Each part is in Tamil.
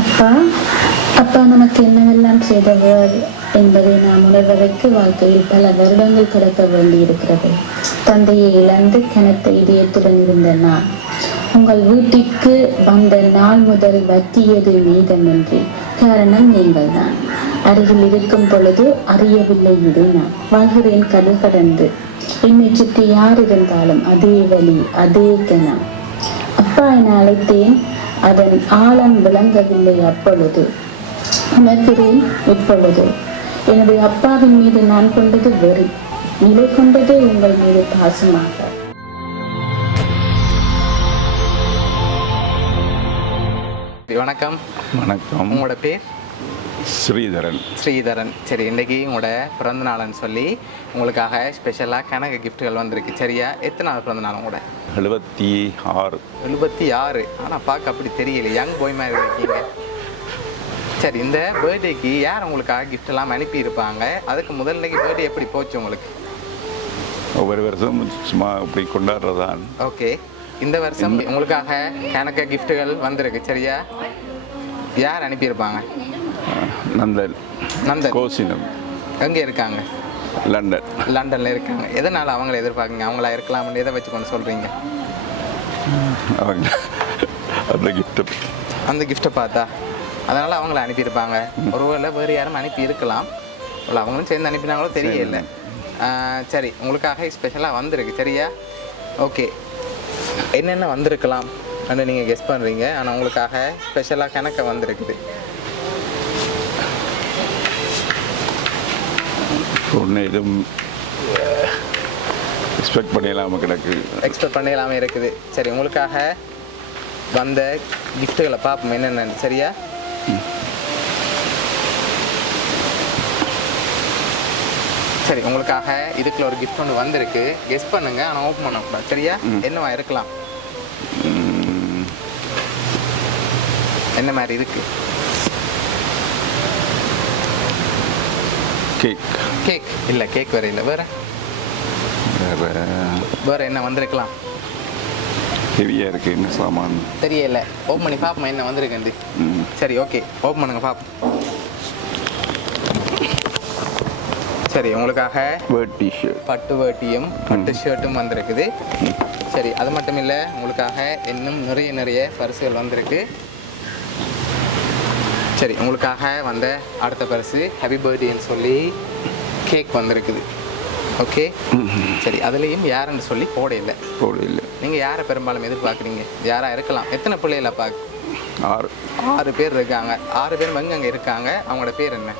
அப்பா அப்பா நமக்கு என்னவெல்லாம் செய்தவர் என்பதை நாம் உணர்வதற்கு வாழ்க்கையில் பல வருடங்கள் கடக்க வேண்டியிருக்கிறது. தந்தையை இழந்து கனத்த இதயத்துடன் இருந்த நான் உங்கள் வீட்டிற்கு வந்த நாள் முதல் வற்றியது மீதமின்றி. காரணம் நீங்கள் தான். அருகில் இருக்கும் பொழுது அறியவில்லை இதை நான் வாழ்கிறேன் கடல் கடந்து. என்னை சுற்றி யார் இருந்தாலும் அதே வழி அதே கணம். அப்பா என அழைத்தேன், அதன் ஆழம் விளங்கவில்லை அப்பொழுது. உணர்கிறேன் இப்பொழுது. எனது அப்பாவின் மீது நான் கொண்டது வெறி, நிலை கொண்டது உங்கள் மீது பாசமாக. வணக்கம். வணக்கம். உங்களோட பேர்? ஸ்ரீதரன். ஸ்ரீதரன். சரி, இன்றைக்கி உங்களோட பிறந்த நாள்னு சொல்லி உங்களுக்காக ஸ்பெஷலாக கணக்கு கிஃப்ட்டுகள் வந்திருக்கு. சரியா? எத்தனாவது பிறந்த நாள் உங்களோட? 76. 76. ஆனால் பார்க்க அப்படி தெரியல, யங் பாய் மாதிரி இருக்கீங்க. சரி, இந்த பர்த்டேக்கு யார் உங்களுக்காக கிஃப்ட் எல்லாம் அனுப்பியிருப்பாங்க? அதுக்கு முதல்ல பர்த்டே எப்படி போச்சு உங்களுக்கு? ஒவ்வொரு வருஷம் சும்மா இப்படி கொண்டாடுறதான். ஓகே, இந்த வருஷம் உங்களுக்காக கணக்கு கிஃப்ட்டுகள் வந்திருக்கு. சரியா? யார் அனுப்பியிருப்பாங்க? நந்தன். நந்தன் கோசினம். எங்கே இருக்காங்க? லண்டன். லண்டனில் இருக்காங்க. எதனால் அவங்கள எதிர்பார்க்குங்க? அவங்களா இருக்கலாம்னு எதை வச்சு கொண்டு சொல்கிறீங்க? அவங்க அந்த கிஃப்ட்டு அந்த கிஃப்ட்டை பார்த்தா அதனால் அவங்கள அனுப்பியிருப்பாங்க. ஒருவேளை வேறு யாரும் அனுப்பி இருக்கலாம், இல்லை அவங்களும் சேர்ந்து அனுப்பினாங்களோ தெரியல. சரி, உங்களுக்காக ஸ்பெஷலாக வந்திருக்கு. சரியா? ஓகே, என்னென்ன வந்திருக்கலாம் அப்படின்னு நீங்கள் கெஸ் பண்ணுறீங்க. ஆனால் உங்களுக்காக ஸ்பெஷலாக கணக்க வந்திருக்குது. ஒன்று எதுவும் எக்ஸ்பெக்ட் பண்ணிடலாமல் கிடக்கு. எக்ஸ்பெக்ட் பண்ணிடலாமல் இருக்குது. சரி, உங்களுக்காக வந்த கிஃப்ட்டுகளை பார்ப்போம் என்னென்னு. சரியா? சரி, உங்களுக்காக இதுக்குள்ள ஒரு கிஃப்ட் ஒன்று வந்திருக்கு. கெஸ் பண்ணுங்க, ஆனால் ஓப்பன் பண்ணக்கூடாது. சரியா? என்னவா இருக்கலாம்? என்ன மாதிரி இருக்கு? கேக். கேக் இல்லை, கேக் வேற இல்லை. வேற வேற என்ன வந்திருக்கலாம்? ஹெவியாக இருக்குது. என்ன சாமான் தெரியல. ஓப்பன் பண்ணி பார்ப்போம் என்ன வந்திருக்கு. சரி, ஓகே, ஓப்பன் பண்ணுங்க பார்ப்போம். சரி, உங்களுக்காக வேட்டி ஷர்ட், பட்டு வேட்டியும் பட்டு ஷர்ட்டும் வந்திருக்குது. சரி, அது மட்டும் இல்லை, உங்களுக்காக இன்னும் நிறைய பரிசுகள் வந்திருக்கு. சரி, உங்களுக்காக வந்த அடுத்த பரிசு ஹாப்பி பர்த்டேன்னு சொல்லி கேக் வந்திருக்குது. ஓகே, சரி, அதுலேயும் யாருன்னு சொல்லி போட இல்லை. நீங்கள் யாரை பெரும்பாலும் எதிர்பார்க்குறீங்க? யாராக இருக்கலாம்? எத்தனை பிள்ளைகளை பார்க்க? 6 பேர் இருக்காங்க. 6 பேரும் அங்கே இருக்காங்க. அவங்களோட பேர் என்ன?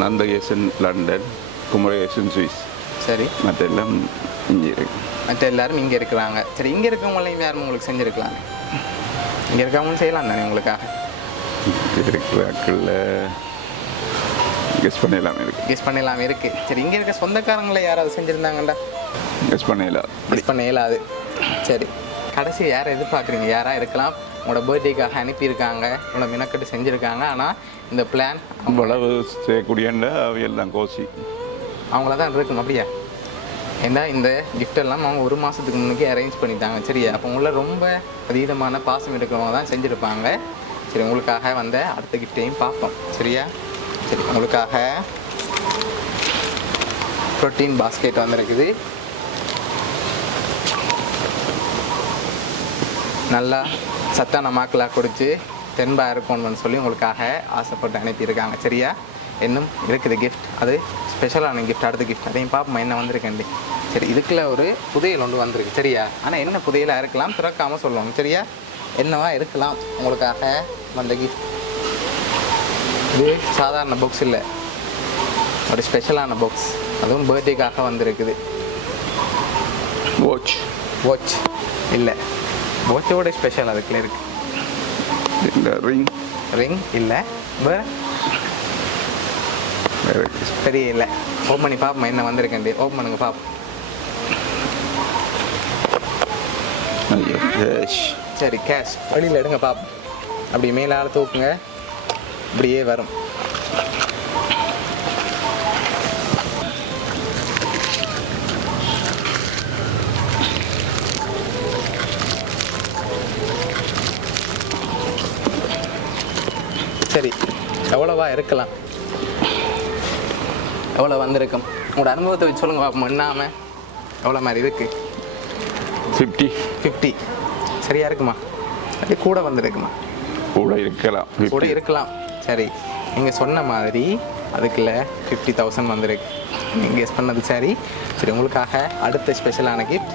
நந்தகேசன் லண்டன், குமரேசன் சுவிஸ். சரி, மற்ற எல்லாம் இங்கே இருக்கு. மற்ற எல்லாரும் இங்கே இருக்கிறாங்க. சரி, இங்கே இருக்கவங்களையும் யாரும் உங்களுக்கு செஞ்சுருக்கலாம்? இங்கே இருக்கவங்களும் செய்யலாம் தானே உங்களுக்காக? இருக்கிறாக்களில் கெஸ் பண்ணலாம் இருக்குது. கெஸ் பண்ணலாம் இருக்குது. சரி, இங்கே இருக்க சொந்தக்காரங்களை யாராவது செஞ்சுருந்தாங்கண்டா? கெஸ் பண்ணலாம். கெஸ் பண்ண இயலாது. சரி, கடைசி யாரை எதிர்பார்க்குறீங்க? யாராக இருக்கலாம்? உங்களோட பர்த்டேக்காக அனுப்பியிருக்காங்க, உங்களோட மினக்கட்டு செஞ்சுருக்காங்க. ஆனால் இந்த பிளான் அவ்வளவு செய்யக்கூடியண்டா அவையெல்லாம் கோசி அவங்கள தான் இருக்கணும். அப்படியா? ஏன்னா இந்த கிஃப்டெல்லாம் அவங்க 1 மாதத்துக்கு முன்னுக்கே அரேஞ்ச் பண்ணிட்டாங்க. சரியா? அப்போ உங்களை ரொம்ப அதீதமான பாசம் எடுக்கிறவங்க தான் செஞ்சுருப்பாங்க. சரி, உங்களுக்காக வந்த அடுத்த கிஃப்டையும் பார்ப்போம். சரியா? சரி, உங்களுக்காக ப்ரோட்டீன் பாஸ்கெட் வந்திருக்குது. நல்லா சத்தான மாக்களாக குடித்து தென்பாக இருக்கணும்னு சொல்லி உங்களுக்காக ஆசைப்பட்டு அனுப்பியிருக்காங்க. சரியா? இன்னும் இருக்குது கிஃப்ட், அது ஸ்பெஷலான கிஃப்ட். அடுத்த கிஃப்ட் அதையும் பார்ப்போம் என்ன வந்திருக்கேன்டி. சரி, இதுக்குள்ள ஒரு புதையல் ஒன்று வந்திருக்கு. சரியா? ஆனால் என்ன புதையலாக இருக்கலாம் திறக்காமல் சொல்லணும். சரியா? என்னவா இருக்கலாம் உங்களுக்காக வந்த கிஃப்ட்? இது சாதாரண பாக்ஸ் இல்லை, ஒரு ஸ்பெஷலான பாக்ஸ். அதுவும் பர்த்டேக்காக வந்திருக்குது. வாட்ச் இல்லை, வாட்சோட ஸ்பெஷல் அதுக்குள்ள இருக்கு. ரிங் இல்லை. சரி, இல்லை. ஓப்பன் பண்ணி பார்ப்போம் என்ன வந்திருக்கேன். ஓப்பன் பண்ணுங்க பார்ப்போம். சரி, கேஷ் வழியில் எடுங்க பார்ப்போம். அப்படி மேலால் தூக்குங்க, இப்படியே வரும். சரி, எவ்வளோவா இருக்கலாம், எவ்வளோ வந்திருக்கும் உங்களோட அனுபவத்தை வச்சு சொல்லுங்க பாப்போம். என்னாமல் எவ்வளோ மாதிரி இருக்குது? 50 50 சரியா இருக்குமா? அது கூட வந்திருக்குமா? கூட இருக்கலாம், கூட இருக்கலாம். சரி, நீங்கள் சொன்ன மாதிரி அதுக்குள்ள 50,000 வந்திருக்கு. நீங்கள் கெஸ் பண்ணது சரி. சரி, உங்களுக்காக அடுத்த ஸ்பெஷலான கிஃப்ட்.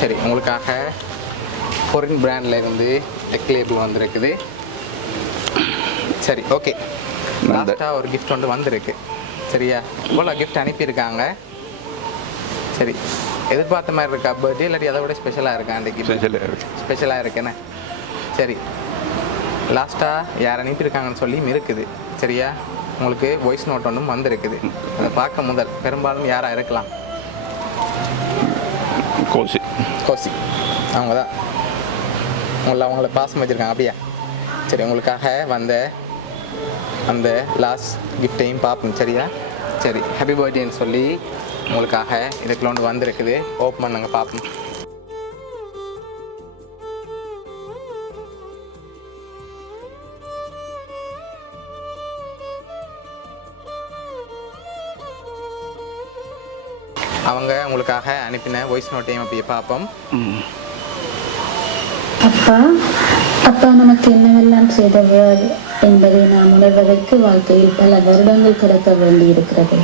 சரி, உங்களுக்காக ஃபாரின் பிராண்டில் இருந்து டெக் லேபிள் வந்திருக்குது. சரி, ஓகே. லாஸ்ட்டாக ஒரு கிஃப்ட் ஒன்று வந்திருக்கு. சரியா, இவ்வளோ கிஃப்ட் அனுப்பியிருக்காங்க. சரி, எதிர்பார்த்த மாதிரி இருக்கா பர்த்டே, இல்லாட்டி அதை விட ஸ்பெஷலாக இருக்கா? அன்றைக்கி ஸ்பெஷலாக இருக்குண்ணே. சரி, லாஸ்ட்டாக யார் அனுப்பியிருக்காங்கன்னு சொல்லி இருக்குது. சரியா, உங்களுக்கு வாய்ஸ் நோட் ஒன்றும் வந்திருக்குது. அதை பார்க்க முதல் பெரும்பாலும் யாராக இருக்கலாம்? கோசி அவங்க தான் அவங்கள பாசம் வச்சுருக்காங்க. அப்படியா? சரி, உங்களுக்காக வந்த அந்த லாஸ்ட் கிஃப்டையும் பார்ப்போம். சரியா? சரி, ஹாப்பி பர்த்டேன்னு சொல்லி உங்களுக்காக இதுக்குள்ள ஒன்று வந்திருக்குது. ஓப்பன் பண்ணுங்க பார்ப்போம். அவங்க உங்களுக்காக அனுப்பின வாய்ஸ் நோட்டையும் அப்படியே பார்ப்போம். அப்பா நமக்கு என்னவெல்லாம் செய்தவர் என்பதை நாம் உணர்வதற்கு வாழ்க்கையில் பல வருடங்கள் கடக்க வேண்டியிருக்கிறது.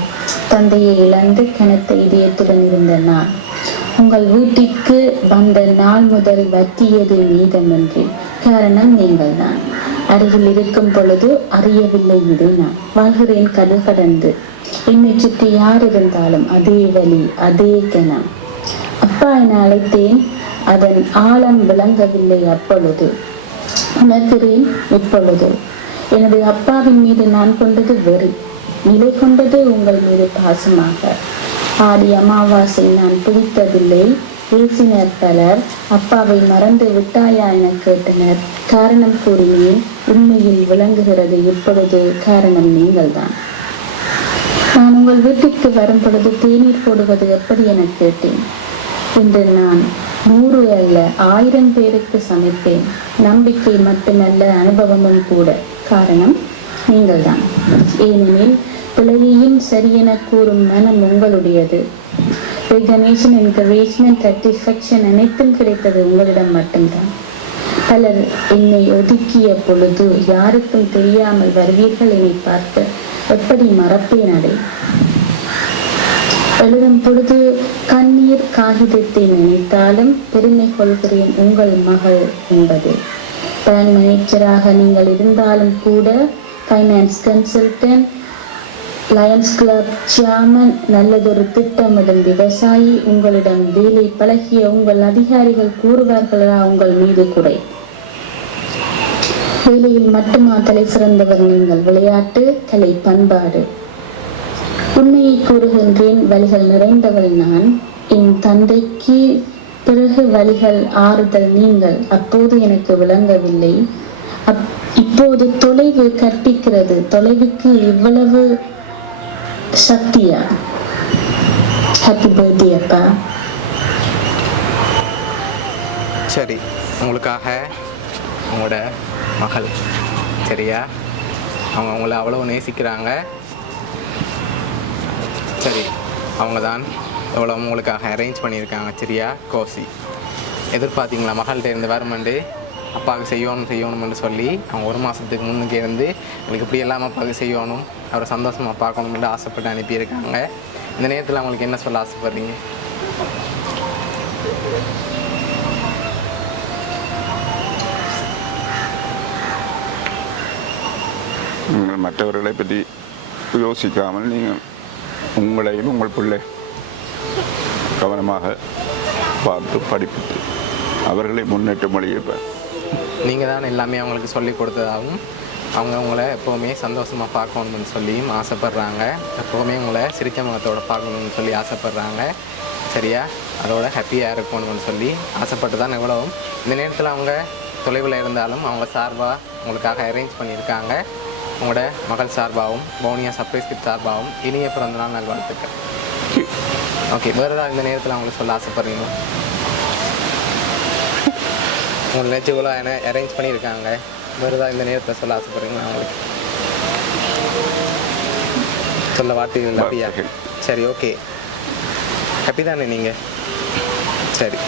தந்தையை இழந்து கனத்த இதயத்துடன் இருந்த நான் உங்கள் வீட்டிற்கு வந்த நாள் முதல் வற்றியது மீதமின்றி. காரணம் நீங்கள் தான். அருகில் இருக்கும் பொழுது அறியவில்லை இது நான் வாழ்கிறேன் கடல் கடந்து. என்னை சுற்றி யார் இருந்தாலும் அதே வழி, அதே கணம். அப்பா என அழைத்தேன், அதன் ஆழம் விளங்கவில்லை அப்பொழுது. உணர்கிறேன் இப்பொழுது. எனது அப்பாவின் மீது நான் கொண்டது வெறி, நிலை கொண்டது உங்கள் மீது பாசமாக. ஆடி அமாவாசை நான் பிடித்ததில்லை. பேசினர் பலர், அப்பாவை மறந்து விட்டாயா என கேட்டனர். காரணம் கூறினேன், உண்மையில் விளங்குகிறது இப்பொழுது. காரணம் நீங்கள்தான். நான் உங்கள் வீட்டிற்கு வரும் பொழுது தேநீர் போடுவது எப்படி என கேட்டேன். இன்று நான் 100 அல்ல 1000 பேருக்கு சமைப்பேன். நம்பிக்கை மட்டுமல்ல, அனுபவமும் கூட. காரணம் நீங்கள்தான். ஏனெனில் பிழையையும் சரியென கூறும் மனம் உங்களுடையது. ரெகனேஷன், என்கரேஜ்மெண்ட், சாட்டிஸ்ஃபேக்ஷன் அனைத்தும் கிடைத்தது உங்களிடம் மட்டும்தான். பலர் என்னை ஒதுக்கிய பொழுது யாருக்கும் தெரியாமல் வருவீர்கள். என்னை பார்த்து எப்படி மறப்பேன்? அதை எழுதும் பொழுது கண்ணீர் காகிதத்தை நினைத்தாலும் பெருமை கொள்கிறேன் உங்கள் மகள் என்பது. பேங்க் மேனேஜராக நீங்கள் இருந்தாலும் கூட, finance consultant, Lions club chairman, நல்லதொரு திட்டமிடும் விவசாயி, உங்களிடம் வேலை பழகிய உங்கள் அதிகாரிகள் கூறுவார்களா உங்கள் மீது குறை? வேலையில் மட்டுமா தலை சிறந்தவர் நீங்கள்? விளையாட்டு, கலை, பண்பாடு. உண்மையை கூறுகின்றேன், வழிகள் நிறைந்தவள் நான். என் தந்தைக்கு பிறகு வழிகள் ஆறுதல் நீங்கள். அப்போது எனக்கு விளங்கவில்லை. இப்போது தொலைவு கற்பிக்கிறது. தொலைவுக்கு இவ்வளவு சக்தியா? ஹாப்பி பர்த்டே அப்பா. சரி, உங்களுக்காக உங்களோட மகள். சரியா, அவங்க உங்களை அவ்வளோ நேசிக்கிறாங்க. சரி, அவங்க தான் எவ்வளோ உங்களுக்காக அரேஞ்ச் பண்ணியிருக்காங்க. சரியா, கோசி. எதிர்பார்த்தீங்களா மகள்கிட்ட இருந்து வருமெண்டு அப்பாவுக்கு செய்யணும்னு சொல்லி அவங்க 1 மாதத்துக்கு முன்னுக்கு இருந்து எனக்கு இப்படி எல்லாம் அப்பாவுக்கு செய்யணும், அவரை சந்தோஷமாக பார்க்கணும்னு ஆசைப்பட்டு அனுப்பியிருக்காங்க. இந்த நேரத்தில் அவங்களுக்கு என்ன சொல்ல ஆசைப்படுறீங்க? நீங்கள் மற்றவர்களை பற்றி யோசிக்காமல் நீங்கள் உங்களையும் உங்கள் பிள்ளை கவனமாக பார்த்து படிப்பித்து அவர்களை முன்னேற்ற மொழியைப்பார். நீங்கள் தான் எல்லாமே அவங்களுக்கு சொல்லி கொடுத்ததாகவும் அவங்க உங்களை எப்போவுமே சந்தோஷமாக பார்க்கணும்னு சொல்லியும் ஆசைப்பட்றாங்க. எப்போவுமே உங்களை சிரிச்ச முகத்தோடு பார்க்கணும்னு சொல்லி ஆசைப்பட்றாங்க. சரியா, அதோட ஹாப்பியாக இருக்கணும்னு சொல்லி ஆசைப்பட்டு தான் எவ்வளவும். இந்த நேரத்தில் அவங்க தொலைவில் இருந்தாலும் அவங்க சார்பாக உங்களுக்காக அரேஞ்ச் பண்ணியிருக்காங்க. உங்களோட மகள் சார்பாகவும் பவுனியா சர்ப்ரைஸ் கிட் சார்பாகவும் இனிய பிறந்தநாள் நல்வாழ்த்துக்கள். ஓகே, வேறு ஏதாவது இந்த நேரத்தில் அவங்களுக்கு சொல்ல ஆசைப்படுறீங்களா? உங்களை நினச்சி இவ்வளோ அரேஞ்ச் பண்ணியிருக்காங்க. வேறு ஏதாவது இந்த நேரத்தில் சொல்ல ஆசைப்படுறீங்களா அவங்களுக்கு? சொல்ல வார்த்தைகள் இல்லை அப்படியா? சரி, ஓகே. ஹாப்பி தானே நீங்கள்? சரி.